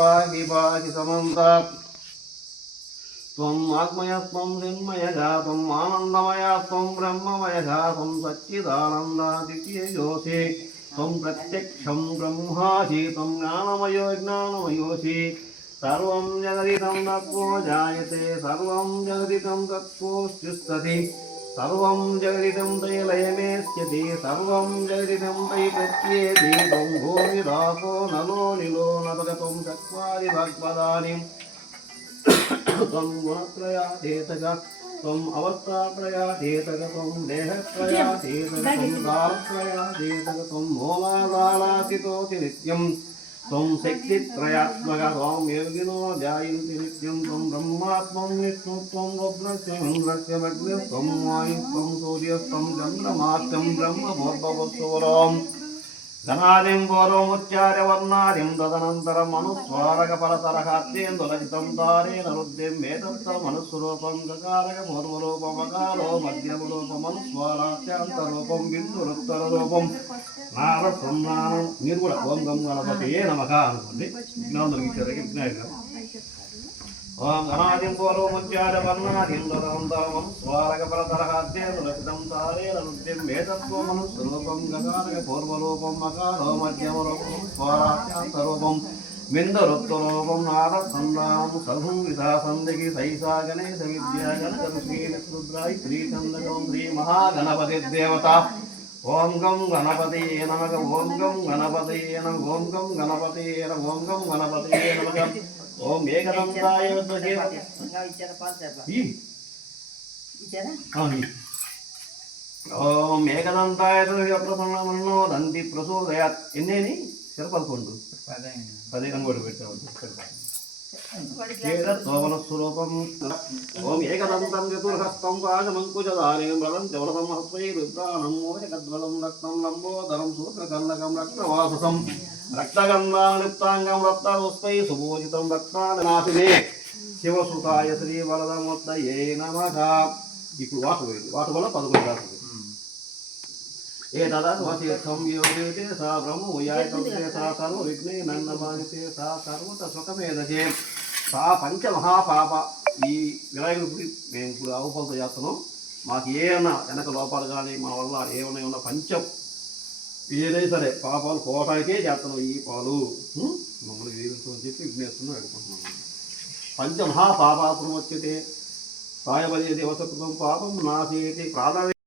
पाहि पाहि समन्तात् त्वम् आत्मयस्त्वं चिन्मयः त्वम् आनन्दमयः त्वं ब्रह्ममयः त्वं सच्चिदानन्दादित्ययोऽसि त्वं प्रत्यक्षं ब्रह्मासि त्वं ज्ञानमयो ज्ञानमयोऽसि सर्वं जगदिदं तत्त्वो जायते सर्वं जगदिदं तत्त्वोऽस्त्युत्पत्ति सर्वं जगदिदं त्रैलयमेष्यति सर्वं जगदिदं त्रैप्रत्येति त्वं भूमिरापो नलो निलो नभगतं चत्वारि भगवदानि त्वं गुणत्रयातीतः त्वम् अवस्थात्रयातीतः त्वं देहत्रयातीतः त्वं कालत्रयातीतः त्वं मूलाधारासितोऽसि नित्यं त्वं शक्तित्रयात्मकः त्वं योगिनो ध्यायन्ति नित्यं त्वं ब्रह्मात्मं विष्णुत्वं रुद्रस्य इन्द्रस्य अग्निस्त्वं वायुस्त्वं सूर्यस्त्वं चन्द्रमास्त्वं ब्रह्मभूर्भुवस्सुरम् धनादिं पूर्वमुच्चार्य वर्णादिं तदनन्तरम् अनुस्वारकपरतरहात्येन्दुलजितं तारेण रुद्धिं वेदत्तमनुस्वरूपं गकारकपूर्वरूपमकारो मध्यमरूपमनुस्वारात्यान्तरूपं बिन्दुरुत्तररूपं नारसंज्ञानं निर्गुण ఓం గం గణపతయే నమః అనుకోండి విఘ్నాంతరం ఇచ్చారు విఘ్నాయకుడు ఓం గణాదిం పూర్వముచ్చార్య వర్ణాదిం తదనంతరం స్వారకపరతరహాత్యేन्दులజితం తారేణ రుద్ధిం వేదత్వమనుస్వరూపం గకారకపూర్వరూపం మకారో మధ్యమరూపం స్వారాత్యాంతరూపం బిందురుత్తరూపం నారసంధానం సర్వం విధాసందికి సైసా గణేశ విద్యా గణకరుశ్రీరుద్రాయి శ్రీచంద్రగం శ్రీ మహాగణపతి దేవత ఓం గం గణపతయే నమః ఓం గం గణపతయే నమః ఓం గం గణపతయే నమః ఓం గం గణపతయే నమః ఓం ఏకదంతాయ విద్మహే ఓం ఏకదంతాయ ప్రసన్నమన్నో దంతి ప్రసోదయాత్ ఎన్నేని చెరపల్కొండు 10 రంగోడు పెట్టాము ఏకత్వమనస్వరూపం ఓం ఏకదంతం చతుర్హస్తం పాశమంకుశధారీం బలం చవలసం హస్వై రుద్రాణం మోదకద్వలం రక్తం లంబోదరం సూత్రకందకం రక్తవాససం రక్తగంధాలిప్తాంగం రక్తపుష్పై సుభూషితం రక్తానాశినే శివసుతాయ శ్రీ వరదమూర్తయే నమః. ఇప్పుడు వాటు పోయింది, వాటు వల్ల 11 రాసులు. ఏతదస్వశేషంయోగేతే సా బ్రహ్మోయాయతే సా సర్వవిఘ్నే నందమానితే సా సర్వత సుఖమేదజే సా పంచమహాపాప. ఈ వినాయకుడికి మేము ఇప్పుడు ఆవుపాలతో చేస్తున్నాం. మాకు ఏమైనా వెనక లోపాలు కానీ మా వల్ల ఏమైనా ఉన్న పంచం ఏదైనా సరే పాపాలు పోవటానికే చేస్తున్నాం. ఈ పాలు మమ్మల్ని జీవించమని చెప్పి విఘ్నేశ్వరుని అడుగుకుంటున్నాం. పంచమహాపాపాత్రం వచ్చేతే సాయబలి దేవసకృతం పాపం నాశేతి ప్రాధాన్య